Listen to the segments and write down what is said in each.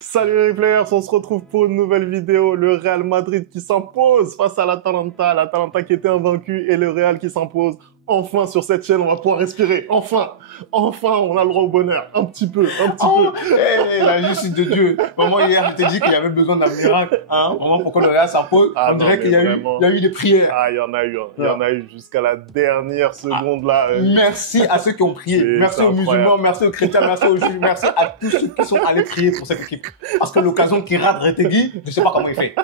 Salut les players, on se retrouve pour une nouvelle vidéo. Le Real Madrid qui s'impose face à l'Atalanta qui était invaincu et le Real qui s'impose. Enfin sur cette chaîne, on va pouvoir respirer. Enfin, on a le droit au bonheur. Un petit peu. La justice de Dieu. Vraiment, hier, je t'ai dit qu'il y avait besoin d'un miracle. Vraiment, pour que le Real s'impose, on dirait qu'il y a eu des prières. Ah, il y en a eu. Il y en a eu jusqu'à la dernière seconde là. Merci à ceux qui ont prié. Merci aux musulmans, merci aux chrétiens, merci aux juifs, merci à tous ceux qui sont allés prier pour cette équipe. Parce que l'occasion qui rate Retegui, je ne sais pas comment il fait.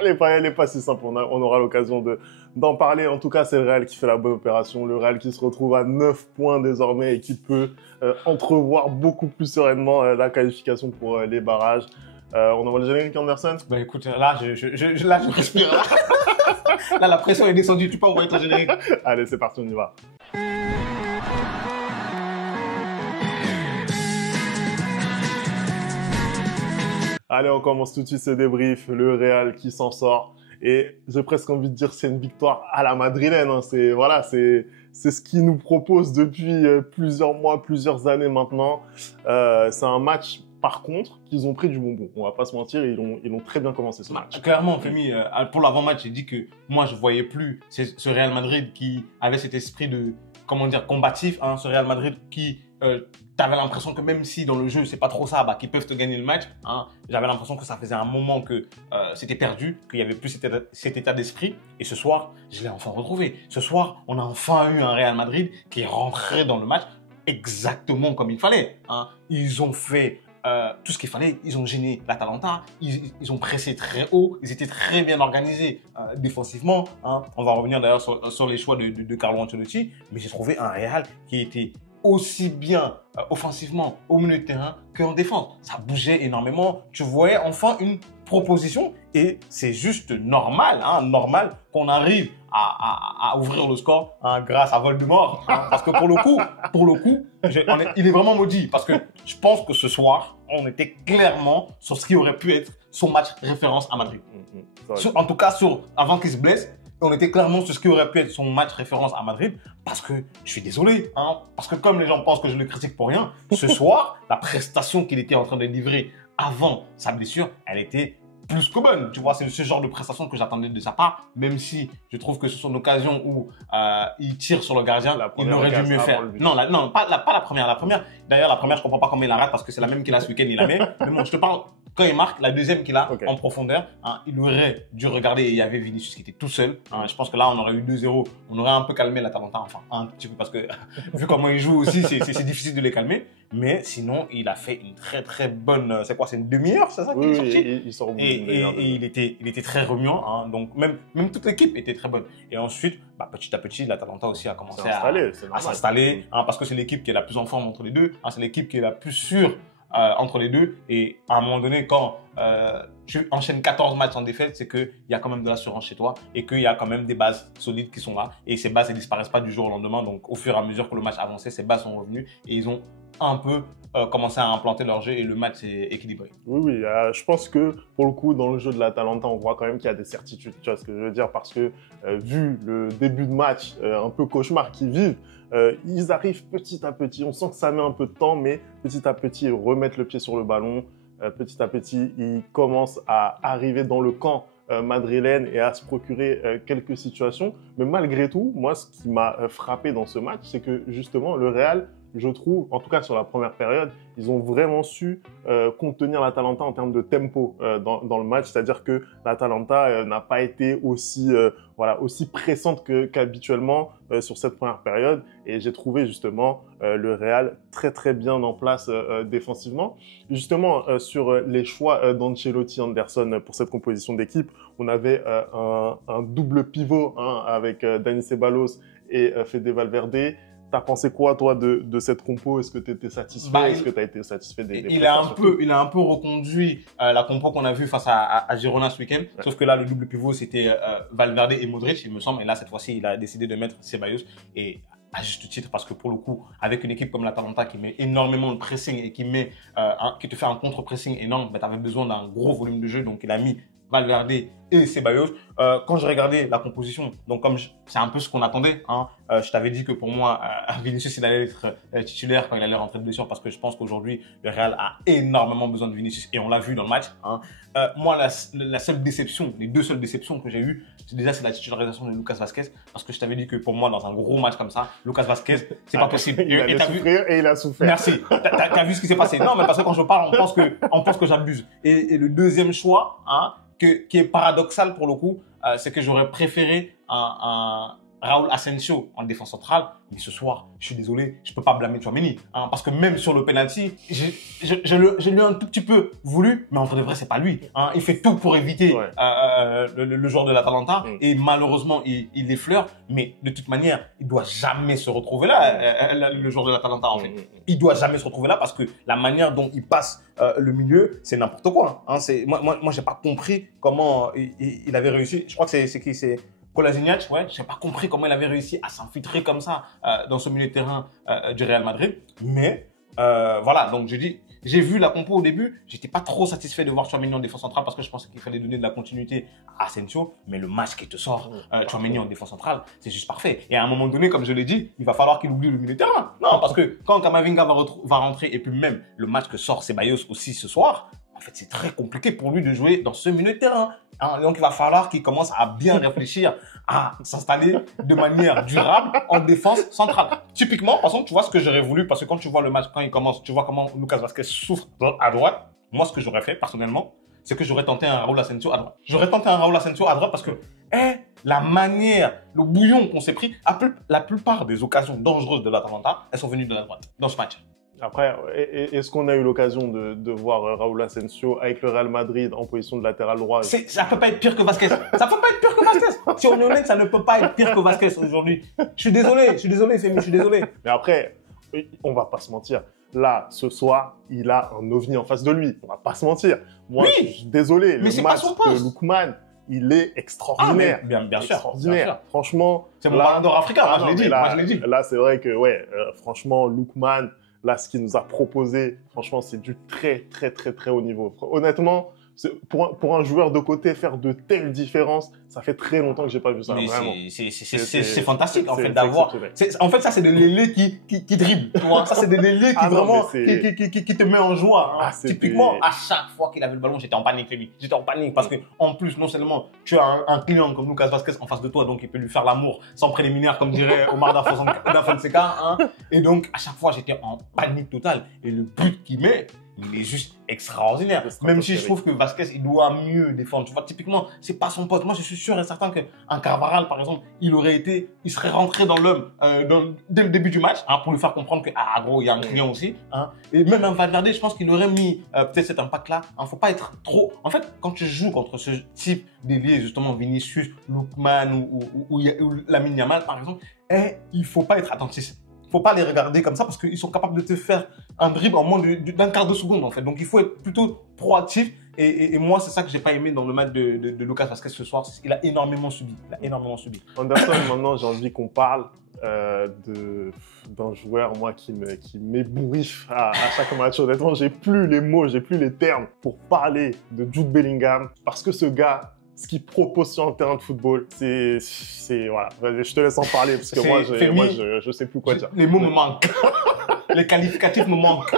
Elle est pas si simple. On aura l'occasion d'en parler. En tout cas, c'est le Real qui fait la bonne opération. Le Real qui se retrouve à 9 points désormais et qui peut entrevoir beaucoup plus sereinement la qualification pour les barrages. On envoie le générique, Anderson? Bah écoute, là, je respire. Là, la pression est descendue. Tu peux envoyer ton générique. Allez, c'est parti, on y va. Allez, on commence tout de suite ce débrief. Le Real qui s'en sort. Et j'ai presque envie de dire c'est une victoire à la madrilène. Hein. C'est ce qu'ils nous proposent depuis plusieurs mois, plusieurs années maintenant. C'est un match, par contre, qu'ils ont pris du bonbon. On va pas se mentir, ils ont très bien commencé ce match. Clairement, Femi, pour l'avant-match, j'ai dit que moi, je voyais plus ce Real Madrid qui avait cet esprit de, comment dire, combatif. Hein, ce Real Madrid qui... t'avais l'impression que même si dans le jeu c'est pas trop ça, qu'ils peuvent te gagner le match, hein, j'avais l'impression que ça faisait un moment que c'était perdu, qu'il y avait plus cet état d'esprit. Et ce soir, je l'ai enfin retrouvé. Ce soir, on a enfin eu un Real Madrid qui est rentré dans le match exactement comme il fallait. Hein. Ils ont fait tout ce qu'il fallait, ils ont gêné l'Atalanta, ils ont pressé très haut, ils étaient très bien organisés défensivement. Hein. On va revenir d'ailleurs sur les choix de Carlo Ancelotti, mais j'ai trouvé un Real qui était aussi bien offensivement au milieu de terrain qu'en défense. Ça bougeait énormément. Tu voyais enfin une proposition et c'est juste normal, hein, normal qu'on arrive à ouvrir le score hein, grâce à Voldemort. Hein, parce que pour le coup, il est vraiment maudit parce que je pense que ce soir, on était clairement sur ce qui aurait pu être son match référence à Madrid. En tout cas, avant qu'il se blesse, on était clairement sur ce qui aurait pu être son match référence à Madrid parce que, je suis désolé, hein, parce que comme les gens pensent que je le critique pour rien, ce soir, la prestation qu'il était en train de livrer avant sa blessure, elle était plus que bonne. Tu vois, c'est ce genre de prestation que j'attendais de sa part, même si je trouve que c'est son occasion où il tire sur le gardien, il aurait dû mieux faire. Non, pas la première. D'ailleurs, la première, je comprends pas comment il la rate parce que c'est la même qu'il a ce week-end, il la met. Mais bon, je te parle, quand il marque, la deuxième qu'il a en profondeur, hein, il aurait dû regarder et il y avait Vinicius qui était tout seul. Hein, je pense que là, on aurait eu 2-0. On aurait un peu calmé l'Atalanta, enfin, un petit peu parce que vu comment il joue aussi, c'est difficile de les calmer. Mais sinon, il a fait une très très bonne. C'est quoi? C'est une demi-heure, c'est ça qu'il est sorti. Il sort au bout et il était très remuant. Hein, donc même toute l'équipe était très bonne. Et ensuite, petit à petit, l'Atalanta aussi a commencé à s'installer, hein, parce que c'est l'équipe qui est la plus en forme entre les deux. Hein, c'est l'équipe qui est la plus sûre entre les deux. Et à un moment donné, quand tu enchaînes 14 matchs en défaite, c'est qu'il y a quand même de l'assurance chez toi et qu'il y a quand même des bases solides qui sont là. Et ces bases, elles disparaissent pas du jour au lendemain. Donc, au fur et à mesure que le match avançait, ces bases sont revenues et ils ont un peu commencé à implanter leur jeu et le match est équilibré. Oui, je pense que pour le coup, dans le jeu de l'Atalanta, on voit quand même qu'il y a des certitudes. Tu vois ce que je veux dire? Parce que vu le début de match un peu cauchemar qu'ils vivent, ils arrivent petit à petit. On sent que ça met un peu de temps, mais petit à petit, ils remettent le pied sur le ballon. Petit à petit, ils commencent à arriver dans le camp madrilène et à se procurer quelques situations. Mais malgré tout, moi, ce qui m'a frappé dans ce match, c'est que justement, le Real, je trouve, en tout cas sur la première période, ils ont vraiment su contenir l'Atalanta en termes de tempo dans le match. C'est-à-dire que l'Atalanta n'a pas été aussi pressante qu'habituellement sur cette première période. Et j'ai trouvé justement le Real très très bien en place défensivement. Justement, sur les choix d'Ancelotti Anderson pour cette composition d'équipe, on avait un double pivot hein, avec Dani Ceballos et Fede Valverde. T'as pensé quoi, toi, de cette compo? Est-ce que tu étais satisfait? Est-ce que tu as été satisfait des prestations? Il a un peu reconduit la compo qu'on a vue face à Girona ce week-end. Ouais. Sauf que là, le double pivot, c'était Valverde et Modric, il me semble. Et là, cette fois-ci, il a décidé de mettre Ceballos. Et à juste titre, parce que pour le coup, avec une équipe comme l'Atalanta qui met énormément de pressing et qui te fait un contre-pressing énorme, tu avais besoin d'un gros volume de jeu. Donc, il a mis Valverde et Ceballos. Quand j'ai regardé la composition, donc comme c'est un peu ce qu'on attendait, hein, je t'avais dit que pour moi, Vinicius, il allait être titulaire quand il allait rentrer de blessure parce que je pense qu'aujourd'hui, le Real a énormément besoin de Vinicius et on l'a vu dans le match. Hein. Moi, la seule déception, les deux seules déceptions que j'ai eues, déjà, c'est la titularisation de Lucas Vazquez parce que je t'avais dit que pour moi, dans un gros match comme ça, Lucas Vazquez, c'est pas possible. Il allait souffrir et il a souffert. Merci. T'as vu ce qui s'est passé? Non, mais parce que quand je parle, on pense que j'abuse. Et le deuxième choix, hein, qui est paradoxal pour le coup, c'est que j'aurais préféré un Raúl Asensio en défense centrale. Mais ce soir, je suis désolé, je peux pas blâmer Tchouaméni, hein, parce que même sur le penalty, je l'ai un tout petit peu voulu, mais en vrai de vrai, c'est pas lui. Hein. Il fait tout pour éviter le joueur de l'Atalanta et malheureusement, il l'effleure. Mais de toute manière, il doit jamais se retrouver là, le joueur de l'Atalanta en fait. Il doit jamais se retrouver là parce que la manière dont il passe le milieu, c'est n'importe quoi. Hein. Moi, j'ai pas compris comment il avait réussi. Je crois que c'est Kolasinac, ouais, j'ai pas compris comment il avait réussi à s'infiltrer comme ça dans ce milieu de terrain du Real Madrid. Mais voilà, donc j'ai vu la compo au début, j'étais pas trop satisfait de voir Tchouaméni en défense centrale parce que je pensais qu'il fallait donner de la continuité à Asensio, mais le match qui te sort Tchouaméni en défense centrale, c'est juste parfait. Et à un moment donné, comme je l'ai dit, il va falloir qu'il oublie le milieu de terrain. Non, parce que quand Camavinga va rentrer et puis même le match que sort Ceballos aussi ce soir, en fait, c'est très compliqué pour lui de jouer dans ce milieu de terrain. Hein. Donc, il va falloir qu'il commence à bien réfléchir à s'installer de manière durable en défense centrale. Typiquement, par exemple, tu vois ce que j'aurais voulu, parce que quand tu vois le match, quand il commence, tu vois comment Lucas Vazquez souffre à droite. Moi, ce que j'aurais fait, personnellement, c'est que j'aurais tenté un Raúl Asensio à droite. J'aurais tenté un Raúl Asensio à droite parce que, la manière, le bouillon qu'on s'est pris, la plupart des occasions dangereuses de l'Atalanta, elles sont venues de la droite, dans ce match. Après, est-ce qu'on a eu l'occasion de voir Raúl Asensio avec le Real Madrid en position de latéral droit? Ça peut pas être pire que Vazquez. Ça peut pas être pire que Vazquez. Si on est honnête, ça ne peut pas être pire que Vazquez aujourd'hui. Je suis désolé, Femi, je suis désolé. Mais après, on va pas se mentir. Là, ce soir, il a un ovni en face de lui. On va pas se mentir. Moi, oui, je suis désolé. Mais le match de Lookman, il est extraordinaire. Bien sûr. Extraordinaire. Bien sûr. Franchement. C'est mon ballon d'or africain, moi, je l'ai dit. Là, c'est vrai que, franchement, Lookman, là, ce qu'il nous a proposé, franchement, c'est du très, très, très, très haut niveau. Honnêtement, pour un joueur de côté, faire de telles différences, ça fait très longtemps que j'ai pas vu ça. Mais vraiment. C'est fantastique, en fait, d'avoir. En fait, ça, c'est de l'élé qui dribble. Tu vois, ça, c'est de l'élé qui te met en joie. Hein. Typiquement, à chaque fois qu'il avait le ballon, j'étais en panique, lui. J'étais en panique parce que, en plus, non seulement tu as un client comme Lucas Vazquez en face de toi, donc il peut lui faire l'amour sans préliminaire, comme dirait Omar Da Fonseca. Hein. Et donc, à chaque fois, j'étais en panique totale. Et le but qu'il met, il est juste extraordinaire. Même si je trouve que Vazquez, il doit mieux défendre. Tu vois, typiquement, c'est pas son poste. Moi, je suis sûr et certain qu'un Carvajal, par exemple, il serait rentré dans l'homme dès le début du match, hein, pour lui faire comprendre que, gros, il y a un client aussi. Hein. Et même un Valverde, je pense qu'il aurait mis peut-être cet impact-là. Hein, faut pas être trop. En fait, quand tu joues contre ce type d'ailier, justement, Vinicius, Lookman ou Lamine Yamal, par exemple, il faut pas être attentiste. Faut pas les regarder comme ça parce qu'ils sont capables de te faire un dribble en moins d'un quart de seconde, en fait. Donc, il faut être plutôt proactif. Et moi, c'est ça que j'ai pas aimé dans le match de Lucas Vazquez ce soir. Il a énormément subi. Anderson, maintenant, j'ai envie qu'on parle d'un joueur, moi, qui m'ébouriffe à chaque match. Honnêtement, j'ai plus les mots, j'ai plus les termes pour parler de Jude Bellingham parce que ce gars, ce qu'il propose sur un terrain de football, voilà. Je te laisse en parler parce que moi, je sais plus quoi dire. Les mots me manquent. Les qualificatifs me manquent.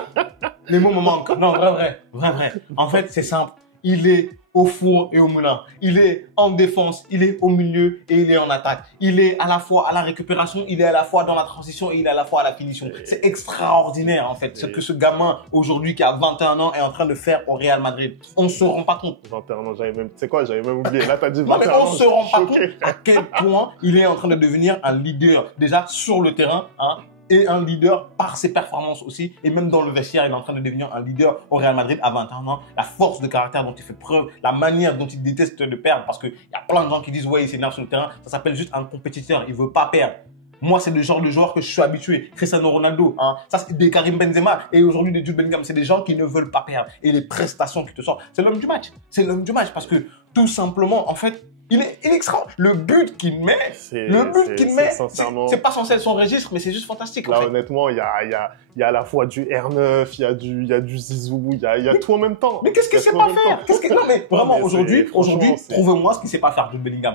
Les mots me manquent. Non, vrai. En fait, c'est simple. Il est au four et au moulin. Il est en défense, il est au milieu et il est en attaque. Il est à la fois à la récupération, il est à la fois dans la transition et il est à la fois à la finition. C'est extraordinaire, en fait, ce que ce gamin, aujourd'hui, qui a 21 ans, est en train de faire au Real Madrid. On ne se rend pas compte. 21 ans, j'avais même oublié. Là, t'as dit 21 ans. On ne se rend pas compte à quel point il est en train de devenir un leader, déjà sur le terrain, hein, et un leader par ses performances aussi. Et même dans le vestiaire, il est en train de devenir un leader au Real Madrid à 21 ans. La force de caractère dont il fait preuve, la manière dont il déteste de perdre, parce qu'il y a plein de gens qui disent « ouais, il s'énerve sur le terrain ». Ça s'appelle juste un compétiteur, il veut pas perdre. Moi, c'est le genre de joueur que je suis habitué. Cristiano Ronaldo, hein. Ça, c'est des Karim Benzema. Et aujourd'hui, des Jude Bellingham, c'est des gens qui ne veulent pas perdre. Et les prestations qui te sortent, c'est l'homme du match. C'est l'homme du match parce que, tout simplement, en fait, il est extraordinaire. Le but qu'il met, c'est pas censé être son registre, mais c'est juste fantastique. Là, en fait. Honnêtement, il y a à la fois du R9, il y a du Zizou, il y a tout en même temps. Mais qu'est-ce qu'il sait pas faire? Non, mais vraiment, aujourd'hui, prouve-moi ce qu'il sait pas faire, Jude Bellingham.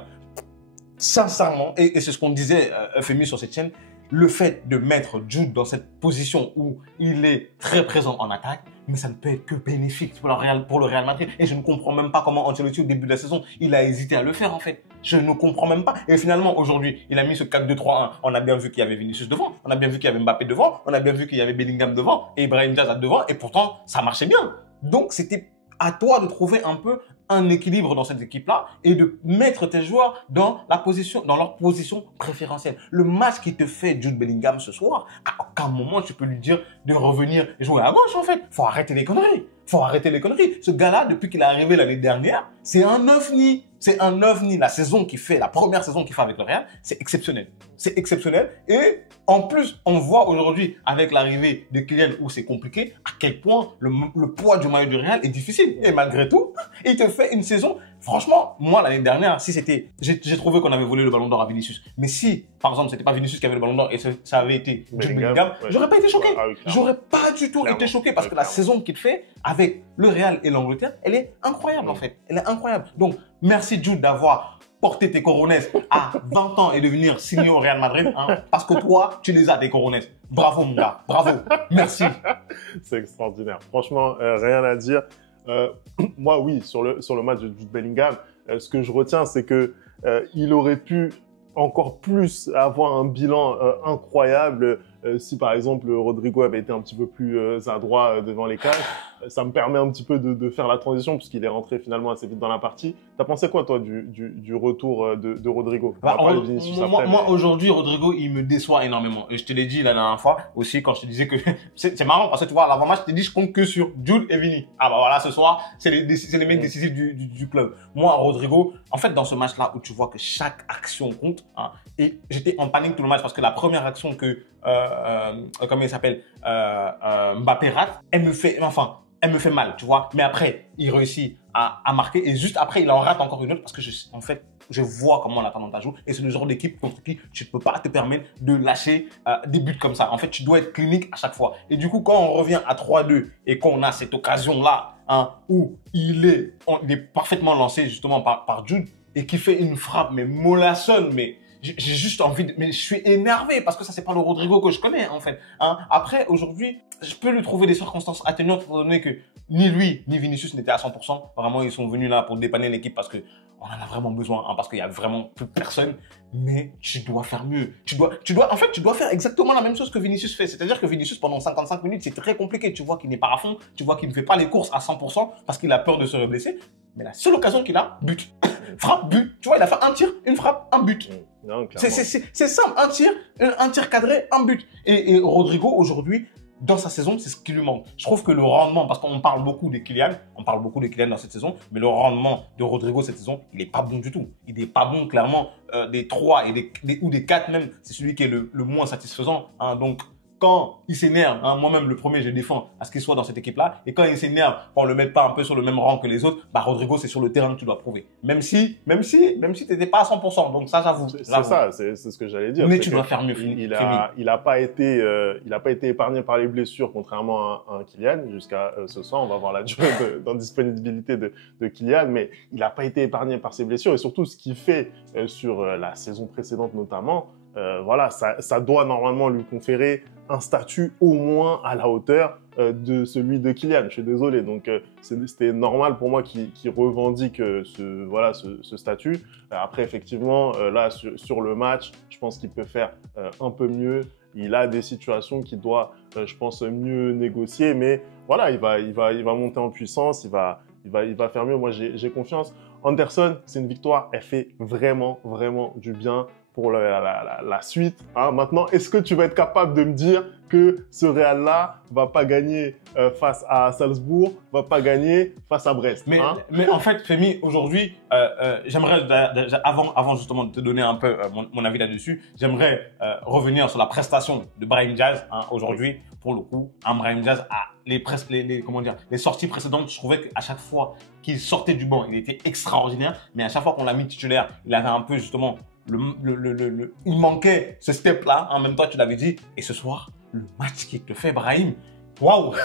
sincèrement, et c'est ce qu'on disait, Femi, sur cette chaîne, le fait de mettre Jude dans cette position où il est très présent en attaque, mais ça ne peut être que bénéfique pour le Real Madrid. Et je ne comprends même pas comment Ancelotti, au début de la saison, il a hésité à le faire, en fait. Je ne comprends même pas. Et finalement, aujourd'hui, il a mis ce 4-2-3-1. On a bien vu qu'il y avait Vinicius devant. On a bien vu qu'il y avait Mbappé devant. On a bien vu qu'il y avait Bellingham devant. Et Brahim Diaz devant. Et pourtant, ça marchait bien. Donc, c'était à toi de trouver un peu un équilibre dans cette équipe-là et de mettre tes joueurs dans leur position préférentielle. Le match qui te fait Jude Bellingham ce soir, à aucun moment tu peux lui dire de revenir jouer à gauche, en fait. Faut arrêter les conneries. Faut arrêter les conneries. Ce gars-là, depuis qu'il est arrivé l'année dernière, c'est un ovni. C'est un ovni. La première saison qu'il fait avec le Real, c'est exceptionnel. C'est exceptionnel. Et en plus, on voit aujourd'hui, avec l'arrivée de Kylian, où c'est compliqué, à quel point le poids du maillot du Real est difficile. Et malgré tout, il te fait une saison. Franchement, moi, l'année dernière, j'ai trouvé qu'on avait volé le ballon d'or à Vinicius. Mais si, par exemple, c'était pas Vinicius qui avait le ballon d'or et ça avait été Jude Bellingham, j'aurais pas été choqué. J'aurais pas du tout été choqué parce que la saison qu'il fait avec le Real et l'Angleterre, elle est incroyable, en fait. Elle est incroyable. Donc, merci Jude d'avoir porté tes coronets à 20 ans et de venir signer au Real Madrid, hein, parce que toi, tu les as, tes coronets. Bravo, mon gars. Bravo. Merci. C'est extraordinaire. Franchement, rien à dire. Moi, oui, sur le match de Jude Bellingham, ce que je retiens, c'est que il aurait pu encore plus avoir un bilan incroyable si, par exemple, Rodrigo avait été un petit peu plus adroit devant les cages. Ça me permet un petit peu de faire la transition puisqu'il est rentré finalement assez vite dans la partie. T'as pensé quoi, toi, du retour de Rodrigo? Moi, aujourd'hui, Rodrigo, il me déçoit énormément. Et je te l'ai dit la dernière fois aussi quand je te disais que c'est marrant parce que tu vois, à l'avant-match, je t'ai dit je compte que sur Jude et Vini. Ah bah voilà, ce soir, c'est les mecs décisifs du club. Moi, Rodrigo, en fait, dans ce match-là où tu vois que chaque action compte, hein, et j'étais en panique tout le match parce que la première action que comment il s'appelle, Mbappé rate, elle me fait mal, tu vois. Mais après, il réussit à marquer et juste après, il en rate encore une autre parce que je vois comment l'Atalanta joue et c'est le genre d'équipe contre qui tu ne peux pas te permettre de lâcher des buts comme ça. En fait, tu dois être clinique à chaque fois. Et du coup, quand on revient à 3-2 et qu'on a cette occasion-là, hein, où il est parfaitement lancé justement par Jude et qui fait une frappe, mais mollassonne, mais j'ai juste envie mais je suis énervé parce que ça, c'est pas le Rodrigo que je connais, en fait. Hein. Après, aujourd'hui, je peux lui trouver des circonstances atténuantes étant donné que ni lui, ni Vinicius n'étaient à 100%. Vraiment, ils sont venus là pour dépanner l'équipe parce que on en a vraiment besoin, hein, parce qu'il y a vraiment plus personne. Mais tu dois faire mieux. Tu dois faire exactement la même chose que Vinicius fait. C'est-à-dire que Vinicius, pendant 55 minutes, c'est très compliqué. Tu vois qu'il n'est pas à fond. Tu vois qu'il ne fait pas les courses à 100% parce qu'il a peur de se reblesser. Mais la seule occasion qu'il a, but. Frappe, but. Tu vois, il a fait un tir, une frappe, un but. C'est simple. Un tir cadré, un but. Et Rodrigo, aujourd'hui, dans sa saison, c'est ce qui lui manque. Je trouve que le rendement, parce qu'on parle beaucoup de Kylian dans cette saison, mais le rendement de Rodrigo cette saison, il n'est pas bon du tout. Il n'est pas bon, clairement, des 3 ou des 4 même, c'est celui qui est le moins satisfaisant. Hein. Donc, quand il s'énerve, hein, moi-même le premier, je défends à ce qu'il soit dans cette équipe-là. Et quand il s'énerve, qu'on ne le mette pas un peu sur le même rang que les autres, bah Rodrigo, c'est sur le terrain que tu dois prouver. Même si tu n'étais pas à 100%. Donc ça, j'avoue. C'est ça, c'est ce que j'allais dire. Mais tu dois faire mieux. Il a pas été épargné par les blessures, contrairement à un Kylian. Jusqu'à ce soir, on va voir la durée d'indisponibilité de Kylian, mais il n'a pas été épargné par ses blessures. Et surtout, ce qu'il fait sur la saison précédente notamment, voilà, ça doit normalement lui conférer un statut au moins à la hauteur de celui de Kylian. Je suis désolé. Donc, c'était normal pour moi qu'il revendique ce statut. Après, effectivement, là, sur le match, je pense qu'il peut faire un peu mieux. Il a des situations qu'il doit, je pense, mieux négocier. Mais voilà, il va monter en puissance. Il va faire mieux. Moi, j'ai confiance. Anderson, c'est une victoire. Elle fait vraiment, vraiment du bien pour la suite. Hein. Maintenant, est-ce que tu vas être capable de me dire que ce Real-là va pas gagner face à Salzbourg, va pas gagner face à Brest? Mais en fait, Femi, aujourd'hui, j'aimerais, avant justement de te donner un peu mon avis là-dessus, j'aimerais revenir sur la prestation de Brahim Diaz. Hein, aujourd'hui, pour le coup, Brahim Diaz a les sorties précédentes, je trouvais qu'à chaque fois qu'il sortait du banc, il était extraordinaire. Mais à chaque fois qu'on l'a mis titulaire, il avait un peu justement il manquait ce step-là, en même temps, tu l'avais dit. Et ce soir, le match qu'il te fait, Brahim, waouh,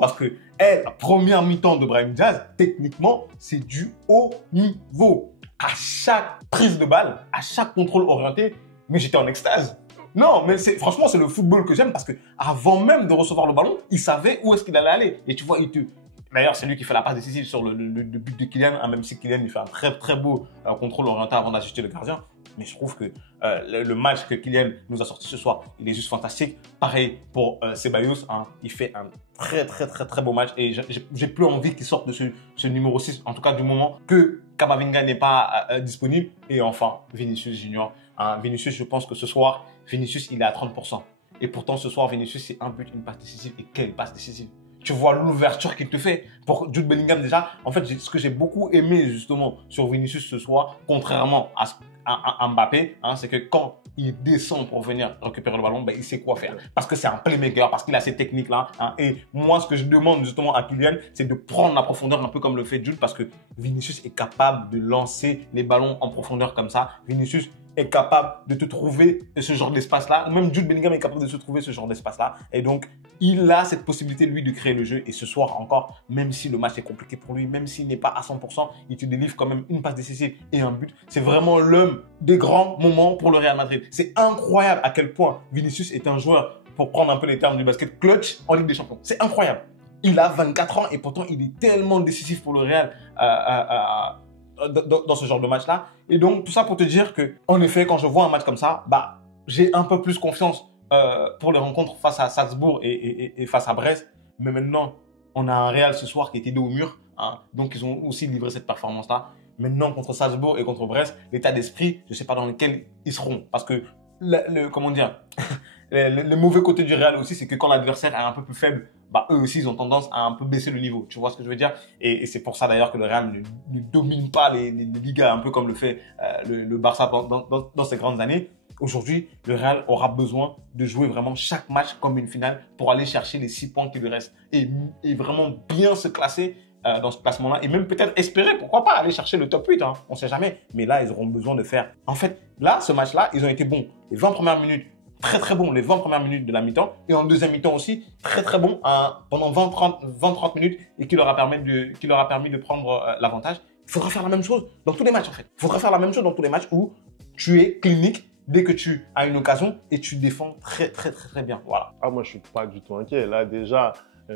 parce que la première mi-temps de Brahim Diaz, techniquement, c'est du haut niveau. à chaque prise de balle, à chaque contrôle orienté, mais j'étais en extase. Non, mais franchement, c'est le football que j'aime parce que avant même de recevoir le ballon, il savait où est-ce qu'il allait aller. Et tu vois, d'ailleurs, c'est lui qui fait la passe décisive sur le but de Kylian, hein, même si Kylian il fait un très très beau contrôle orienté avant d'ajuster le gardien. Mais je trouve que le match que Kylian nous a sorti ce soir, il est juste fantastique. Pareil pour Ceballos, hein, il fait un très très très très beau match et j'ai plus envie qu'il sorte de ce numéro 6, en tout cas du moment que Camavinga n'est pas disponible. Et enfin, Vinicius Junior. Hein, Vinicius, je pense que ce soir, Vinicius il est à 30%. Et pourtant ce soir, Vinicius c'est un but, une passe décisive. Et quelle passe décisive! Tu vois l'ouverture qu'il te fait pour Jude Bellingham déjà. En fait, ce que j'ai beaucoup aimé justement sur Vinicius ce soir, contrairement à Mbappé, hein, c'est que quand il descend pour venir récupérer le ballon, ben, il sait quoi faire. Parce que c'est un playmaker, parce qu'il a ces techniques-là. Hein. Et moi, ce que je demande justement à Kylian, c'est de prendre la profondeur un peu comme le fait Jude, parce que Vinicius est capable de lancer les ballons en profondeur comme ça. Vinicius est capable de te trouver ce genre d'espace-là. Même Jude Bellingham est capable de se trouver ce genre d'espace-là. Et donc, il a cette possibilité, lui, de créer le jeu. Et ce soir encore, même si le match est compliqué pour lui, même s'il n'est pas à 100%, il te délivre quand même une passe décisive et un but. C'est vraiment l'homme des grands moments pour le Real Madrid. C'est incroyable à quel point Vinicius est un joueur, pour prendre un peu les termes du basket, clutch en Ligue des Champions. C'est incroyable. Il a 24 ans et pourtant, il est tellement décisif pour le Real dans ce genre de match-là. Et donc, tout ça pour te dire que, en effet, quand je vois un match comme ça, bah, j'ai un peu plus confiance pour les rencontres face à Salzbourg et face à Brest. Mais maintenant, on a un Real ce soir qui était dos au mur. Hein, donc, ils ont aussi livré cette performance-là. Maintenant, contre Salzbourg et contre Brest, l'état d'esprit, je ne sais pas dans lequel ils seront. Parce que, comment dire, le mauvais côté du Real aussi, c'est que quand l'adversaire est un peu plus faible, bah, eux aussi, ils ont tendance à un peu baisser le niveau. Tu vois ce que je veux dire? Et c'est pour ça d'ailleurs que le Real ne domine pas les Ligas, un peu comme le fait le Barça dans ces grandes années. Aujourd'hui, le Real aura besoin de jouer vraiment chaque match comme une finale pour aller chercher les 6 points qui lui restent et vraiment bien se classer dans ce classement-là et même peut-être espérer, pourquoi pas, aller chercher le top 8. Hein. On ne sait jamais. Mais là, ils auront besoin de faire. En fait, là, ce match-là, ils ont été bons. Les 20 premières minutes, très très bon les 20 premières minutes de la mi-temps et en deuxième mi-temps aussi très très bon pendant 20-30 minutes et qui leur a permis de prendre l'avantage. Il faudra faire la même chose dans tous les matchs en fait. Il faudra faire la même chose dans tous les matchs où tu es clinique dès que tu as une occasion et tu défends très très très très bien. Voilà. Ah, moi je suis pas du tout inquiet. Là déjà,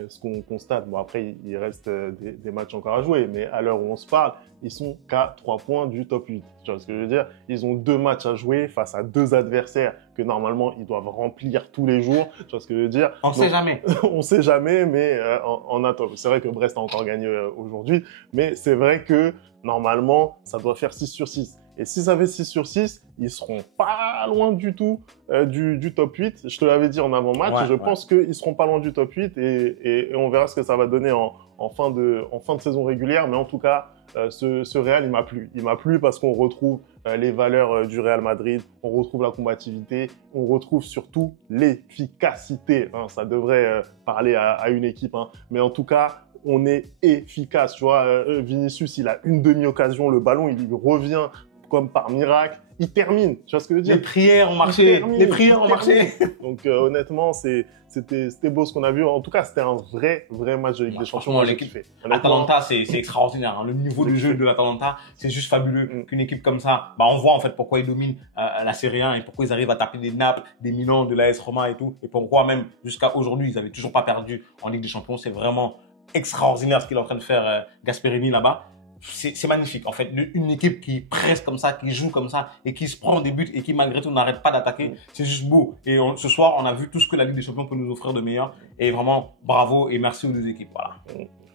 ce qu'on constate, bon après il reste des matchs encore à jouer, mais à l'heure où on se parle, ils sont qu'à 3 points du top 8. Tu vois ce que je veux dire? Ils ont 2 matchs à jouer face à 2 adversaires que normalement ils doivent remplir tous les jours. Tu vois ce que je veux dire? On ne sait jamais. On sait jamais, mais en attendant, c'est vrai que Brest a encore gagné aujourd'hui, mais c'est vrai que normalement ça doit faire 6 sur 6. Et si ça fait 6 sur 6, ils seront pas loin du tout du top 8. Je te l'avais dit en avant-match, je pense qu'ils seront pas loin du top 8 et on verra ce que ça va donner en fin de saison régulière. Mais en tout cas, ce Real, il m'a plu. Il m'a plu parce qu'on retrouve les valeurs du Real Madrid, on retrouve la combativité, on retrouve surtout l'efficacité. Hein. Ça devrait parler à une équipe, hein. Mais en tout cas, on est efficace. Tu vois, Vinicius, il a une demi-occasion, le ballon, il lui revient comme par miracle, il termine. Tu vois ce que je veux dire? Les prières ont marché. Les prières ont marché. Donc honnêtement, c'était beau ce qu'on a vu. En tout cas, c'était un vrai match de Ligue des Champions. L'équipe Atalanta, c'est extraordinaire. Hein. Le niveau du jeu de l'Atalanta, c'est juste fabuleux. Qu'une équipe comme ça, bah on voit en fait pourquoi ils dominent la Serie A et pourquoi ils arrivent à taper des Naples, des Milan, de l'AS Roma et tout. Et pourquoi même jusqu'à aujourd'hui, ils n'avaient toujours pas perdu en Ligue des Champions. C'est vraiment extraordinaire ce qu'il est en train de faire Gasperini là-bas. C'est magnifique en fait, une équipe qui presse comme ça, qui joue comme ça et qui se prend des buts et qui malgré tout n'arrête pas d'attaquer, c'est juste beau. Et ce soir, on a vu tout ce que la Ligue des Champions peut nous offrir de meilleur et vraiment bravo et merci aux deux équipes. Voilà.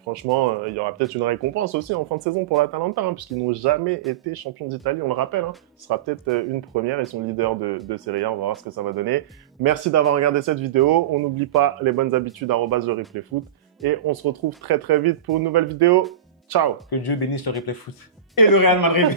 Franchement, il y aura peut-être une récompense aussi en fin de saison pour l'Atalanta, hein, puisqu'ils n'ont jamais été champions d'Italie, on le rappelle. Hein. Ce sera peut-être une première, ils sont leaders de Serie A, on va voir ce que ça va donner. Merci d'avoir regardé cette vidéo. On n'oublie pas les bonnes habitudes @LeReplayFoot et on se retrouve très très vite pour une nouvelle vidéo. Ciao. Que Dieu bénisse le Replay Foot et le Real Madrid.